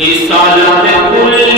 رسالت کل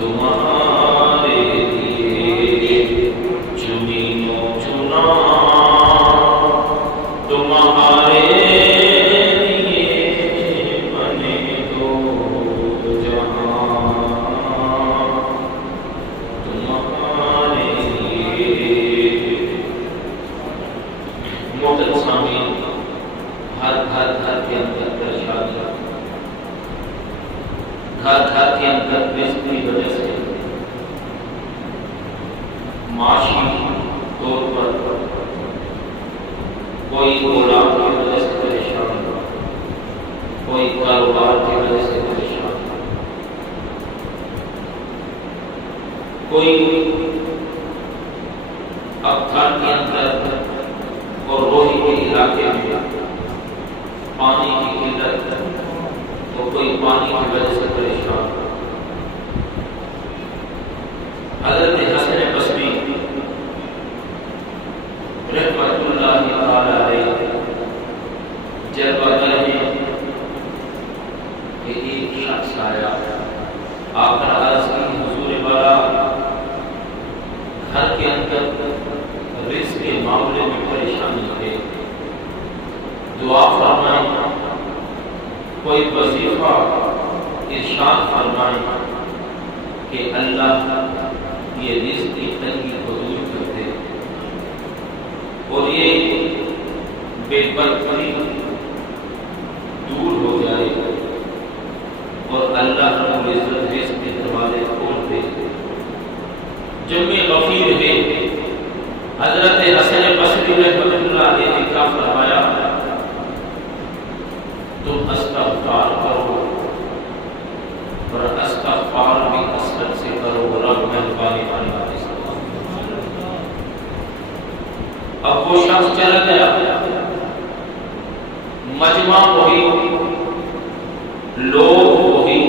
تمہارے لیے چنی و چنا، تمہارے لیے بنے دو جہاں، تمہارے لیے۔ محترم سامعین، ہر گھر کے اندر پریشانی، گھر کے اندر رزق کی وجہ سے معاشی طور پر کوئی اولاد کی وجہ سے پریشان، کوئی کاروبار کی وجہ سے پریشان، کوئی اب گھر کے اندر اور روہی کے علاقے میں پانی کی قلت، تو کوئی پانی کی وجہ سے پریشان۔ حضرت حسن بصری رحمۃ اللہ تعالی علیہ جب بغیر میں کہ ایک شخص آیا، آ کر عرض کی حضور والا گھر کے اندر رزق کے معاملے میں پریشانی ہے، دعا فرمائیں، کوئی وظیفہ ارشاد فرمائیں کہ اللہ یہ رزق کی تنگی کو دور کر دے اور یہ بے برکتی دور ہو جائے اور اللہ رب العزت رزق کے دروازے کھول دے۔ جمع غفیر ہے، حضرت حسن بصری رحمۃ اللہ علیہ نے کیا فرمایا؟ تم استغفار کرو اور استغفار بھی کثرت سے کرو، رب مہربانی فرمائے۔ اب وہ شخص چلا گیا، مجمع وہی، لوگ وہی،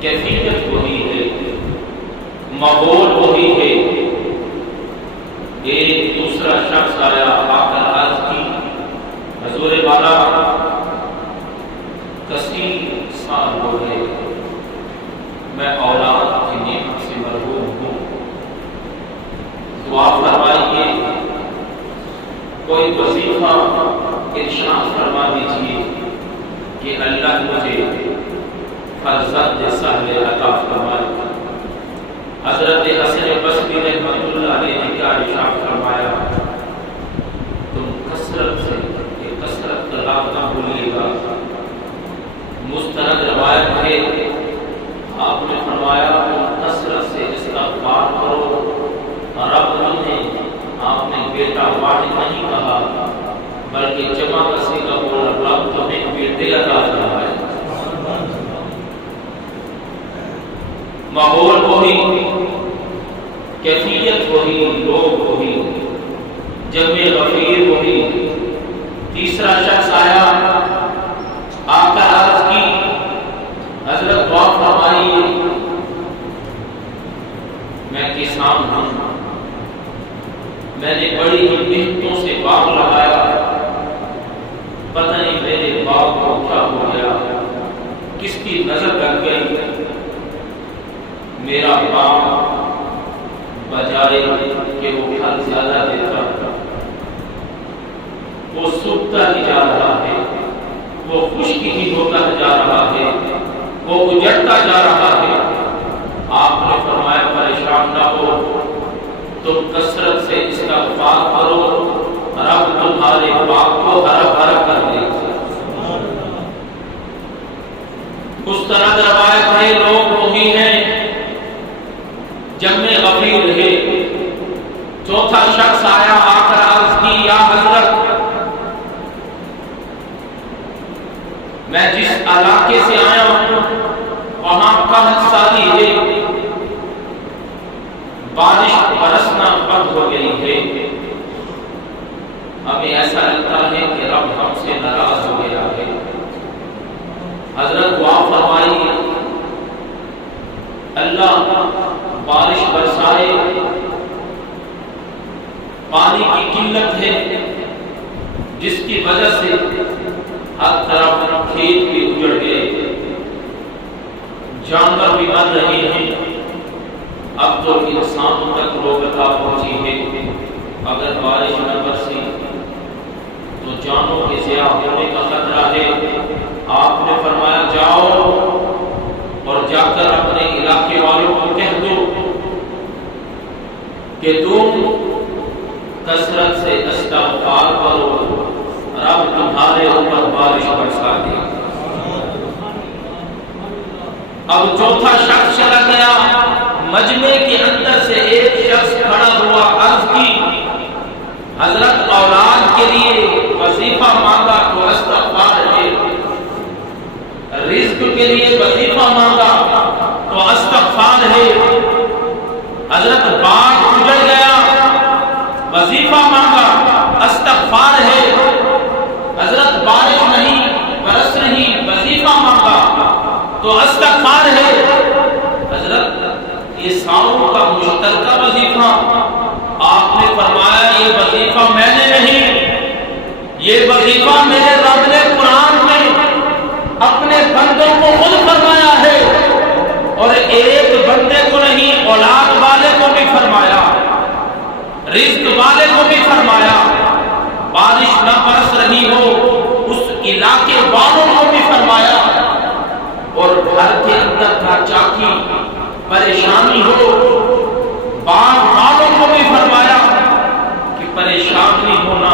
کیفیت وہی ہے، ماحول وہی ہے۔ ایک دوسرا شخص آیا، آ کر عرض کی حضور والا کثیر سال ہو گئے میں اولاد کی نعمت سے محروم ہوں، دعا فرمائیے، کوئی وظیفہ ارشاد فرما دیجیے کہ اللہ مجھے فرزند صالح عطا فرمائے۔ حضرت حسن بصری رحمۃ اللہ علیہ نے کیا ارشاد فرمایا؟ تم کثرت سے طلاق نہ بھولیے گا۔ مستند روایت ہے، آپ نے فرمایا تم کثرت سے استغفار کرو، رب نے آپ نے بیٹا واحد نہیں کہا بلکہ جمع کا صیغہ بولا، رب تمہیں بیٹے عطا فرمائے۔ ماحول وہی، کیفیت وہی، لوگ وہی، جمع غفیر وہی۔ تیسرا شخص آیا، آ کر عرض کی حضرت دعا فرمائیے، میں کسان ہوں، میں نے بڑی ہی محنتوں سے باغ لگایا، پتہ نہیں میرے باغ کو کیا ہو گیا، کس کی نظر لگ گئی، میرا باغ بجائے کہ وہ پھل زیادہ دیتا وہ سوکھتا ہی جا رہا ہے، وہ خشکی ہی ہوتا جا رہا ہے، وہ اجڑتا جا رہا ہے۔ آپ نے فرمایا پریشان نہ ہو، تم کثرت سے استغفار کرو، رب تمہارے باغ کو ہرا بھرا کر دے گا۔ مستند روایت ہے، لوگ وہی ہیں، جمع غفیر ہے۔ چوتھا شخص آیا، آ کر عرض کی یا حضرت میں جس علاقے سے آیا ہوں وہاں قحط سالی ہے، بارش برسنا بند ہو گئی ہے، ہمیں ایسا لگتا ہے کہ رب ہم سے ناراض ہو گیا ہے۔ حضرت دعا فرمائیے اللہ بارش برسائے، پانی کی قلت ہے جس کی وجہ سے ہر طرف کھیت بھی اجڑ گئے، جانور بھی مر رہے ہیں، اب تو انسانوں تک روکتا پہنچی ہے۔ اگر بارش نہ برسی تو جانوں کے ضیاع ہونے کا خطرہ ہے۔ آپ نے فرمایا جاؤ اور جا کر اپنے علاقے والوں کو کہہ دو کہ تم کثرت سے استغفار کرو، رب تمہارے اوپر بارش برسا دے۔ اب چوتھا شخص چلا گیا، مجمع کے اندر سے ایک شخص کھڑا ہوا، عرض کی حضرت اولاد کے لیے وظیفہ مانگا تو استغفار ہے، رزق کے لیے وظیفہ مانگا تو استغفار ہے، حضرت باغ اجڑ گیا وظیفہ مانگا استغفار ہے، حضرت بارش نہیں برس رہی وظیفہ مانگا تو استغفار ہے۔ حضرت یہ ساؤں کا مشترکہ وظیفہ، آپ نے فرمایا یہ وظیفہ میں نے نہیں، یہ وظیفہ میرے رب نے قرآن میں اپنے بندوں کو خود فرمایا ہے، اور ایک بندے کو نہیں، اولاد والے کو بھی فرمایا، رزق والے کو بھی فرمایا، بارش نہ برس رہی ہو اس علاقے والوں کو بھی فرمایا، اور گھر کے اندر کا چاکی پریشانی ہو باغ والوں کو بھی فرمایا کہ پریشان نہیں ہونا۔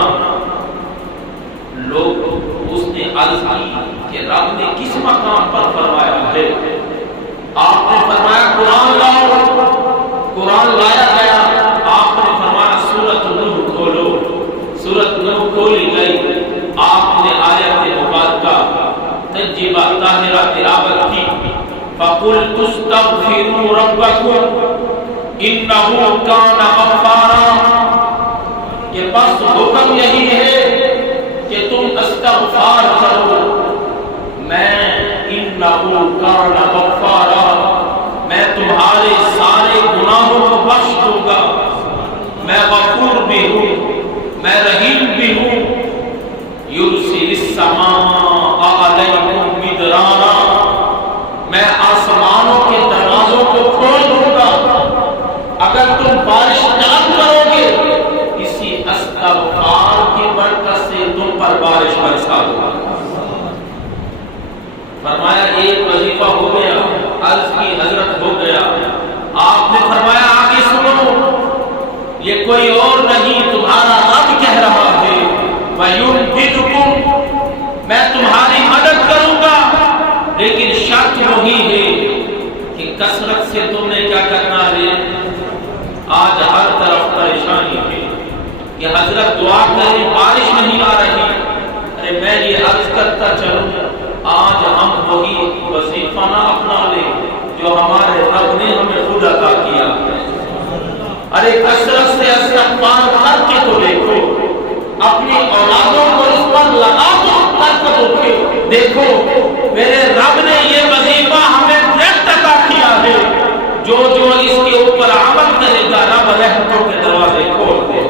لوگ اس نے عرض کی کہ رب نے کس مقام پر فرمایا ہے؟ آپ نے فرمایا قرآن لاؤ، قرآن لایا گیا، آپ نے فرمایا سورۃ نوح کھولو، سورۃ نوح کھولی گئی، آپ نے آیت مبارکہ تجربہ طاہرہ تلاوت کی، فَقُلْتُ اسْتَغْفِرُوا رَبَّكُمْ إِنَّهُ كَانَ غَفَّارًا، کہ بس حکم یہی ہے کہ تم استغفار کرو، میں إِنَّهُ كَانَ غَفَّارًا، میں تمہارے سارے گناہوں کو بخش دوں گا، میں غفور بھی ہوں، میں رحیم بھی ہوں، يُرْسِلِ السَّمَاءَ عَلَيْكُمْ مِدْرَارًا، میں آسمانوں کے دروازوں کو کھول دوں گا، اگر تم بارش طلب کرو گے اسی استغفار کی برکت سے تم پر بارش برسا دوں گا۔ فرمایا ایک وظیفہ ہو گیا، عرض کی حضرت ہو گیا، آپ نے فرمایا آگے سنو، یہ کوئی اور نہیں تمہارا رب کہہ رہا ہے، وَيُمْدِدُكُمْ، میں تمہاری مدد کروں گا، لیکن شرط وہی ہے کہ کثرت سے تم نے کیا کرنا ہے۔ آج ہر طرف پریشانی ہے کہ حضرت دعا کریں بارش نہیں آ رہی، ارے میں یہ عرض کرتا چلوں آج ہم وہی وظیفہ نہ اپنا لیں جو ہمارے رب نے ہمیں خود عطا کیا۔ ارے کثرت سے استغفار کر کے تو دیکھو، اپنی اولادوں کو اس پر لگا تو دیکھو، میرے رب نے یہ وظیفہ ہمیں ڈائریکٹ عطا کیا ہے، جو اس کے اوپر عمل کرے گا رب رحمتوں کے دروازے کھول دے۔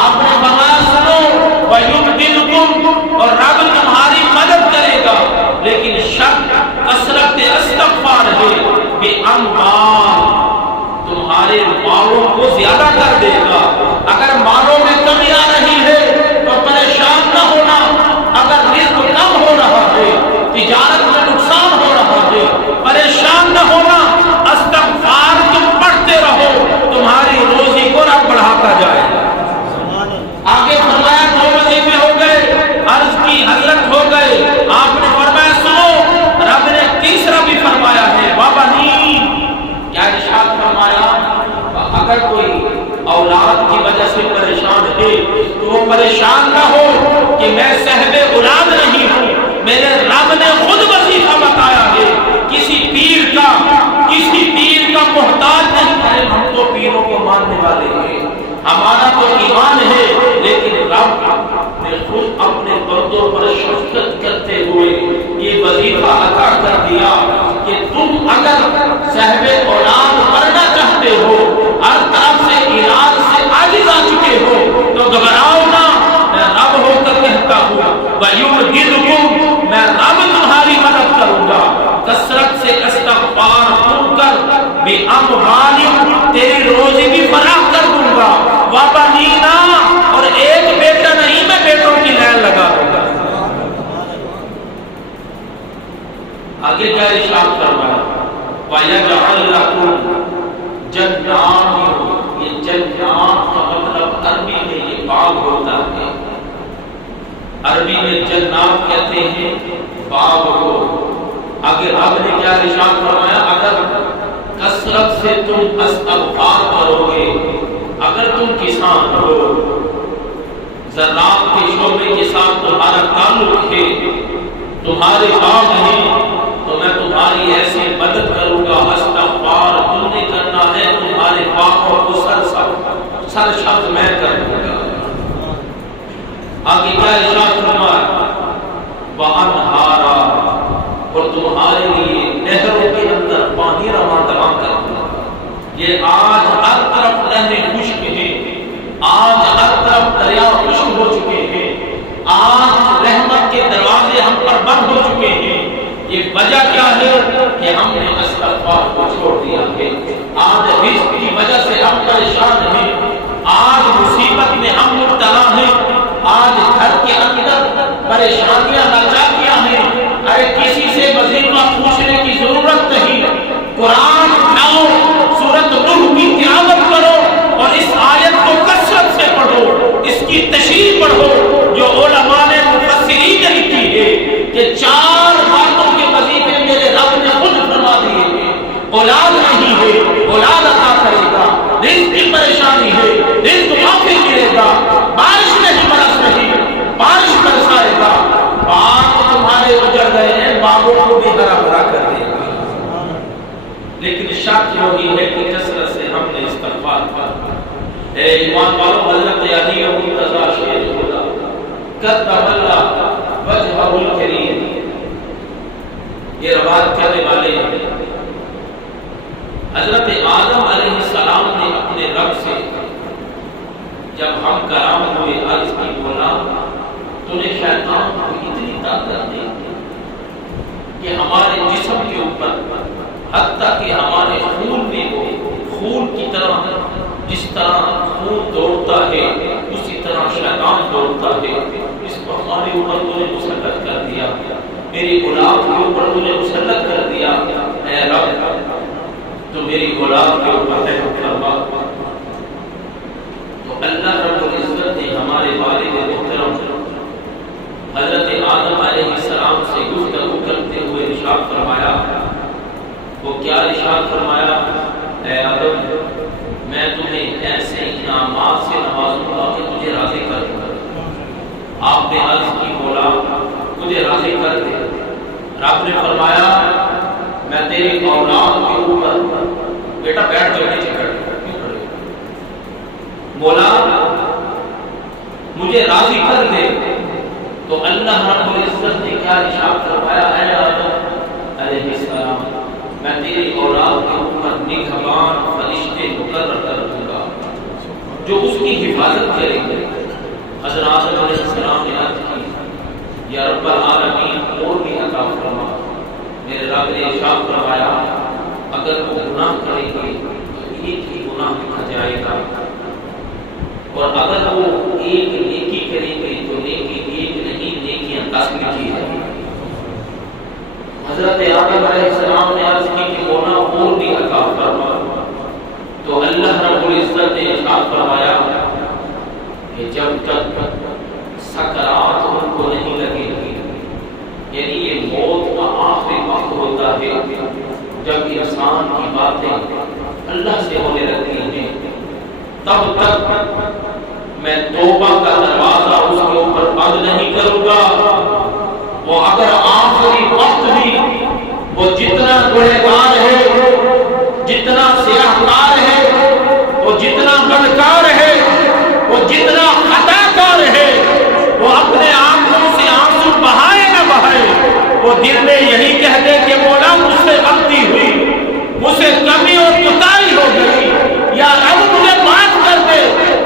آپ نے فرمایا سنو، وَيُمْدِدُكُمْ، اور رب تمہاری مدد کرے گا، لیکن شرط کثرت استغفار ہے، بِأَمْوَالٍ، تمہارے مالوں کو زیادہ کر دے گا۔ اگر مالوں میں کمی آ رہی ہے تو پریشان نہ ہونا، اگر رزق کم ہو رہا ہے، تجارت میں نقصان ہو رہا ہے، پریشان نہ ہونا، استغفار تم پڑھتے رہو، تمہاری روزی کو رب بڑھاتا جائے گا۔ آگے فرمایا دو وظیفے ہو گئے، عرض کی حضرت ہو گئے، آپ نے فرمایا سنو، رب نے تیسرا بھی فرمایا ہے، وَبَنِينَ، کیا ارشاد فرمایا؟ اگر کوئی اولاد کی وجہ سے پریشان ہے تو وہ پریشان نہ ہو کہ میں صاحب اولاد نہیں ہوں، میرے رب نے خود وظیفہ بتایا ہے، کسی پیر کا محتاج نہیں ہے، ہم تو پیروں کو ماننے والے ہیں، ہمارا تو ایمان ہے، لیکن رب نے خود اپنے بندوں پر شفقت کرتے ہوئے یہ وظیفہ عطا کر دیا کہ تم اگر صاحب اولاد بننا چاہتے ہو، ہر طرف سے علاج سے عاجز آ چکے ہو، تو گھبراؤ نہ، میں رب ہو کر کہتا ہوں وَيُمْدِدُكُمْ، میں رب تمہاری مدد کروں گا۔ کثرت سے غالب تیری روزی بھی فراہم کر دوں گا، وَبَنِينَا، اور ایک بیٹا نہیں میں بیٹوں کی لائن لگا دوں گا۔ آگے کیا ارشاد فرمایا؟ وَيَجْعَلْ لَكُمْ جَنَّاتٍ، یہ جنات کا مطلب عربی میں یہ باغ ہوتا ہے، عربی میں جنات کہتے ہیں باغ کو۔ آگے رب نے کیا ارشاد فرمایا؟ اگر کثرت سے تم استغفار کرو گے، اگر تم کسان ہو، زراعت کے شعبے کے ساتھ تمہارا تعلق ہے، تمہارے باغ ہیں، تو میں تمہاری ایسی مدد کروں گا۔ استغفار تم نے کرنا ہے، تمہارے باغوں کو سرسبز میں کر دوں گا۔ آگے کیا ارشاد فرمایا؟ وَأَنْهَارًا، اور تمہارے لیے نہروں کے اندر پانی رواں دواں کر دوں گا۔ یہ آج ہر طرف نہریں خشک ہیں، آج ہر طرف دریا خشک ہو چکے ہیں، آج رحمت کے دروازے ہم پر بند ہو چکے ہیں۔ یہ وجہ کیا ہے کہ ہم نے استغفار کو چھوڑ دیا ہے۔ آج رزق کی وجہ سے ہم پریشان ہیں، آج مصیبت میں ہم مبتلا ہیں، آج گھر کے اندر پریشانیاں لاچاریاں ہیں۔ ارے کسی سے وظیفہ پوچھنے کی ضرورت نہیں، قرآن اٹھاؤ، سورۃ نوح کی تلاوت کرو اور اس آیت کو کثرت سے پڑھو، اس کی تشریح پڑھو جو علماء نے مفسرین نے لکھی ہے کہ 4 باتوں کے وظیفے میرے رب نے خود فرما دیے ہیں۔ اولاد نہیں ہے، اولاد عطا کرے گا، رزق کی پریشانی ہے، رزق معافی ملے گا، بارش نہیں برس رہی، بارش برسائے گا، باغ تمہارے اجڑ گئے ہیں، باغوں کو بھی ہرا بھرا کر دے گا۔ لیکن شرط یہی ہے کہ کثرت سے ہم نے استغفار کیا۔ اے ایمان والو، حضرت علی مرتضیٰ شیخ خدا قدس اللہ وجہہ الکریم یہ روایت کرنے والے ہیں۔ حضرت آدم علیہ السلام نے اپنے رب سے جب ہم کلام ہوئے عرض کی، بولا تو نے شیطان کو اتنی طاقت دی کہ ہمارے جسم کے اوپر، حتیٰ کہ ہمارے خون میں وہ خون کی طرح، جس طرح خون دوڑتا ہے اسی طرح شیطان دوڑتا ہے، اس پر ہمارے اوپر تو نے مسلط کر دیا، میری اولاد کے اوپر تو نے مسلط کر دیا۔ اے رب تو میری اولاد کے اوپر رحم فرما۔ تو اللہ رب العزت نے ہمارے والد محترم حضرت آدم علیہ السلام سے گفتگو کرتے ہوئے ارشاد فرمایا۔ وہ کیا ارشاد فرمایا؟ اے آدم، میں تمہیں ایسے انعامات سے نوازوں گا کہ تجھے راضی کر دوں گا۔ آپ نے عرض کی، بولا مجھے راضی کر دے۔ رب نے فرمایا میں تیری اولاد کے اوپر، بیٹا بیٹھ جاؤ، نیچے بیٹھ جاؤ، کیوں کھڑے ہو؟ بولا مجھے راضی کر دے۔ تو اللہ رب العزت نے کیا ارشاد فرمایا؟ اے آدم علیہ السلام، میں تیری اولاد کے اوپر نگہبان فرشتے مقرر کر دوں گا جو اس کی حفاظت کریں گے۔ حضرت آدم علیہ السلام نے عرض کی، یا رب العالمین اور بھی عطا فرما۔ میرے رب نے ارشاد فرمایا اگر وہ گناہ کریں گے تو ایک ہی گناہ لکھا جائے گا، اور اگر وہ ایک نیکی کریں گے تو نیکی ایک نہیں، نیکیاں 10 لکھی ہے۔ حضرت آدم علیہ السلام نے عرض کی کہ گناہ اور بھی عطا فرما۔ تو اللہ رب العزت نے ارشاد فرمایا کہ جب تک سکرات ان کو نہیں لگے گی، یعنی یہ موت کا آخری وقت ہوتا ہے جب انسان کی باتیں اللہ سے ہونے لگتی ہیں، تب تک میں توبہ کا دروازہ اس کے اوپر بند نہیں کروں گا۔ وہ اگر آخری وقت بھی وہ جتنا گنہگار ہے، جتنا سیاہکار ہے، وہ جتنا بدکار ہے، وہ جتنا خطا کار ہے، وہ اپنے آنکھوں سے آنسو بہائے نہ بہائے، وہ دل میں یہی کہہ دے کہ مولا مجھ سے غلطی ہوئی، مجھ سے کمی اور کوتاہی ہو گئی، یا رب مجھے معاف کر دے۔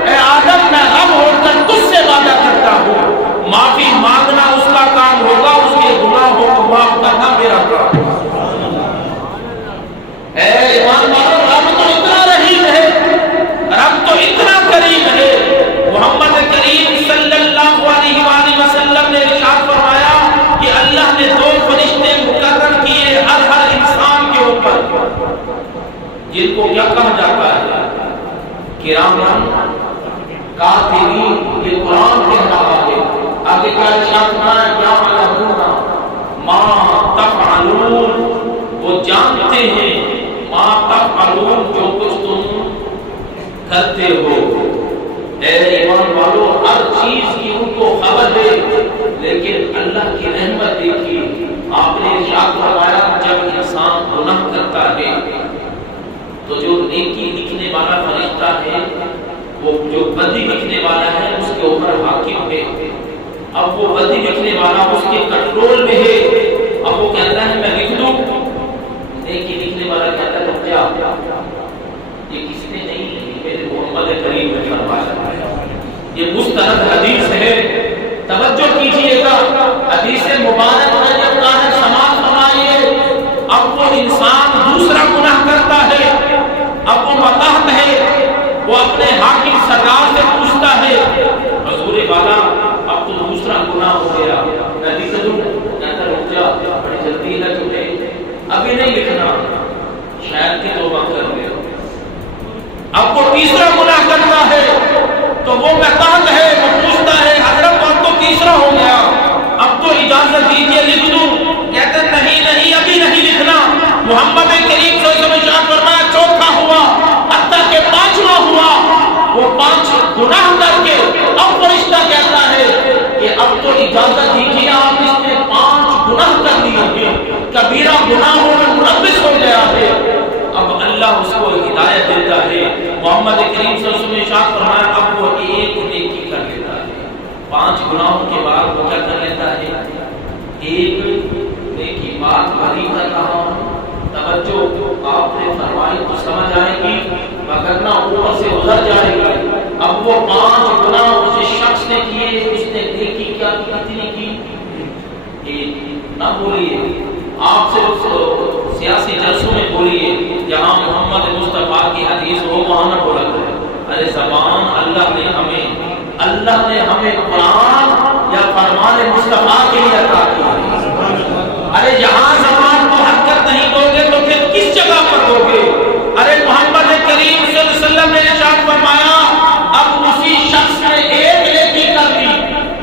اے آدم، میں رب ہو کر تجھ سے وعدہ کرتا ہوں، معافی مانگنا اس کا کام ہوگا، اس کے گناہوں کو معاف کرنا میرا کام۔ جن کو کیا کہا جاتا ہے؟ کرامن کاتبین، یہ قرآن کہہ رہا ہے۔ آگے کا ارشاد فرمایا یعلمون ما تفعلون، وہ جانتے ہیں ما تفعلون، جو کچھ تم کرتے ہو۔ اے ایمان والو، ہر چیز کی ان کو خبر ہے، لیکن اللہ کی رحمت دیکھیے، آپ نے ارشاد فرمایا جب انسان گناہ کرتا ہے تو جو نیکی لکھنے والا فرشتہ ہے، وہ جو بدی لکھنے والا ہے اس کے اوپر حاکم ہے۔ اب وہ بدی لکھنے والا اس کے کنٹرول میں ہے، اب وہ کہتا ہے میں لکھ دوں، نیکی لکھنے والا کہتا ہے کیا یہ کس نے نہیں لکھی، میرے محمد کریم نے فرمایا۔ یہ مستند حدیث ہے، توجہ کیجئے گا، حدیث مبارک میں جب کہا سماعت فرمائیے، اب وہ انسان دوسرا گناہ کرتا ہے، اب وہ متحد ہے، وہ اپنے حاکم سردار سے پوچھتا ہے حضور والا اب تو دوسرا گناہ ہو گیا، میں لکھ دوں؟ کہتا رک جا، بڑی جلدی ہے تمہیں، ابھی نہیں لکھنا، شاید کہ توبہ کر لے۔ اب وہ تیسرا گناہ کرتا ہے تو وہ متحد ہے، وہ پوچھتا ہے حضرت اب تو تیسرا ہو گیا، اب تو اجازت دیجیے لکھ دوں؟ کہتے نہیں نہیں ابھی نہیں لکھنا، محمد کریم صلی اللہ علیہ وسلم نے ارشاد فرمایا چوتھا ہوا حتیٰ کہ پانچواں ہوا، وہ 5 گناہ کر کے اب فرشتہ کہتا ہے کہ اب تو اجازت دیجیے، آپ اس نے 5 گناہ کر لیے ہیں، کبیرہ گناہوں میں ملوث ہو گیا ہے۔ اب اللہ اس کو ہدایت دیتا ہے، محمد کریم صلی اللہ علیہ وسلم نے ارشاد فرمایا اب وہ ایک نیکی کر لیتا ہے، 5 گناہوں کے بعد وہ کیا کر لیتا ہے؟ ایک نیکی۔ بات بھری کر رہا ہوں، توجہ آپ نے فرمائی تو سمجھ آئے گی، وگرنہ اوپر سے ادھر جائے گی۔ اب وہ 5 گناہ اس شخص نے کیے، اس نے نیکی کیا کتنی کی؟ ایک۔ نہ بولیے، آپ سے سیاسی جلسوں میں بولیے، جہاں محمد مصطفیٰ کی حدیث ہو وہاں نہ بولا کرے۔ ارے زبان اللہ نے ہمیں قرآن یا فرمان مصطفیٰ کے لیے عطا کی ہے۔ ارے جہاں زبان کو حرکت نہیں دو گے تو پھر کس جگہ پر دو گے؟ ارے محمد کریم صلی اللہ علیہ وسلم نے ارشاد فرمایا اب اسی شخص نے ایک نیکی کر دی،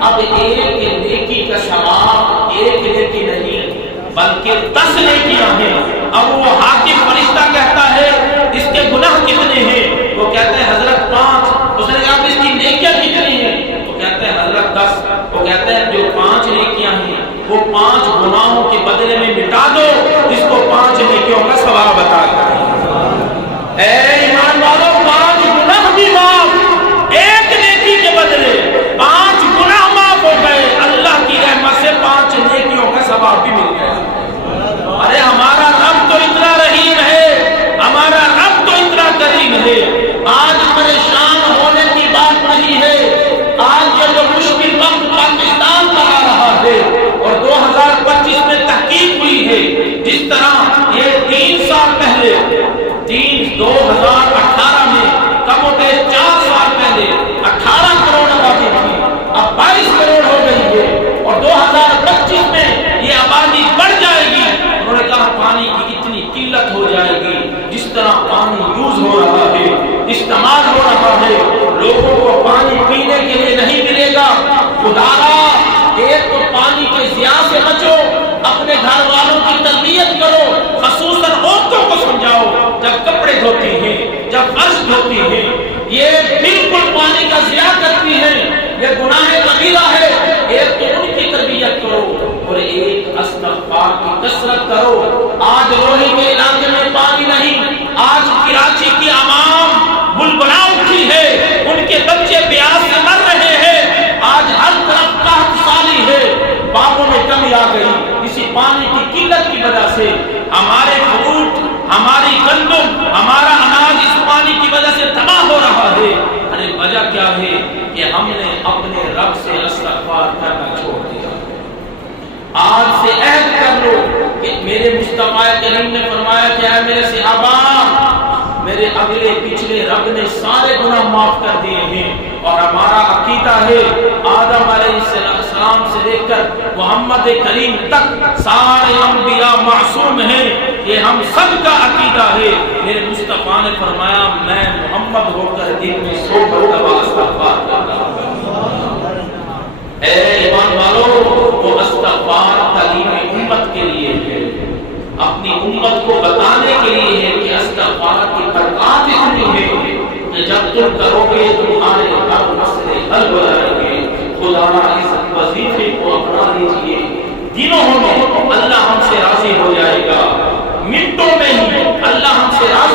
اب ایک نیکی کا ثواب ایک نیکی نہیں بلکہ 10 نیکیاں ہیں۔ اب وہ حاکم فرشتہ کہتا ہے اس کے گناہ کتنے ہیں؟ وہ کہتے ہیں حضرت 5۔ اس نے کہا اس کی نیکیاں کتنی ہیں؟ وہ کہتے ہیں حضرت 10۔ وہ کہتے ہیں جو 5 نیکیاں ہیں وہ 5 گناہوں کے بدلے میں مٹا دو، اس کو 5 نیکیوں کا ثواب عطا کریں۔ اے ایمان والو، 5 گناہ بھی معاف، ایک نیکی کے بدلے 5 گناہ معاف ہو گئے، اللہ کی رحمت سے 5 نیکیوں کا ثواب بھی مل گیا۔ ارے ہمارا رب تو اتنا رحیم ہے، ہمارا رب تو اتنا کریم ہے۔ آج پریشان ہونے کی بات نہیں ہے، آج یہ جو مشکل وقت پاکستان کا آ رہا ہے اور 2025 میں تحقیق ہوئی ہے، جس طرح یہ 3 سال پہلے 2018 میں کم و بیش 4 سال پہلے 18 کروڑ آبادی تھی، اب 22 کروڑ ہو گئی ہے اور 2025 میں یہ آبادی بڑھ جائے گی۔ انہوں نے کہا پانی کی اتنی قلت ہو جائے گی، جس طرح پانی یوز ہو رہا ہے، استعمال ہو رہا ہے، لوگوں کو پانی پینے کے لیے نہیں ملے گا۔ خدایا ایک تو پانی کے ضیاع سے بچو، اپنے گھر والوں کی تربیت کرو، خصوصاً عورتوں کو سمجھاؤ جب کپڑے دھوتی ہیں، جب فرش دھوتی ہیں، یہ بالکل پانی کا ضیاع کرتی ہیں، یہ گناہ کبیرہ ہے۔ ایک تو ان کی تربیت کرو اور ایک استغفار کی کثرت کرو۔ آج روہی کے علاقے میں پانی نہیں، آج کراچی کی عوام بلبلا اٹھی ہے، ان کے بچے پیاس سے مر رہے ہیں، آج ہر طرف قحط سالی ہے، باغوں میں کمی آ گئی، اسی پانی کی قلت کی وجہ سے ہمارے فروٹ، ہماری گندم، ہمارا اناج اس پانی کی وجہ سے تباہ ہو رہا ہے۔ ارے وجہ کیا ہے کہ ہم نے اپنے رب سے استغفار کرنا چھوڑ دیا۔ آج سے عہد کر لو کہ میرے مصطفیٰ کریم نے فرمایا کہ اے میرے صحابہ، میرے اگلے پچھلے رب نے سارے گناہ معاف کر دیے ہیں، اور ہمارا عقیدہ ہے آدم علیہ السلام السلام سے لے کر محمد کریم تک سارے انبیاء معصوم ہیں، یہ ہم سب کا عقیدہ ہے۔ میرے مصطفیٰ نے فرمایا میں محمد ہو کر دن میں 100 مرتبہ استغفار کرتا ہوں۔ اے ایمان والو، وہ استغفار تعلیم امت کے لیے ہے، اپنی امت کو بتانے کے لیے ہے کہ استغفار کی برکات اتنی ہے کہ جب تم کرو گے تمہارے ہر مسئلے حل ہو جائیں گے۔ خدا اس وظیفے کو اپنا لیجیے، دنوں میں اللہ ہم سے راضی ہو جائے گا، منٹوں میں ہی اللہ ہم سے راضی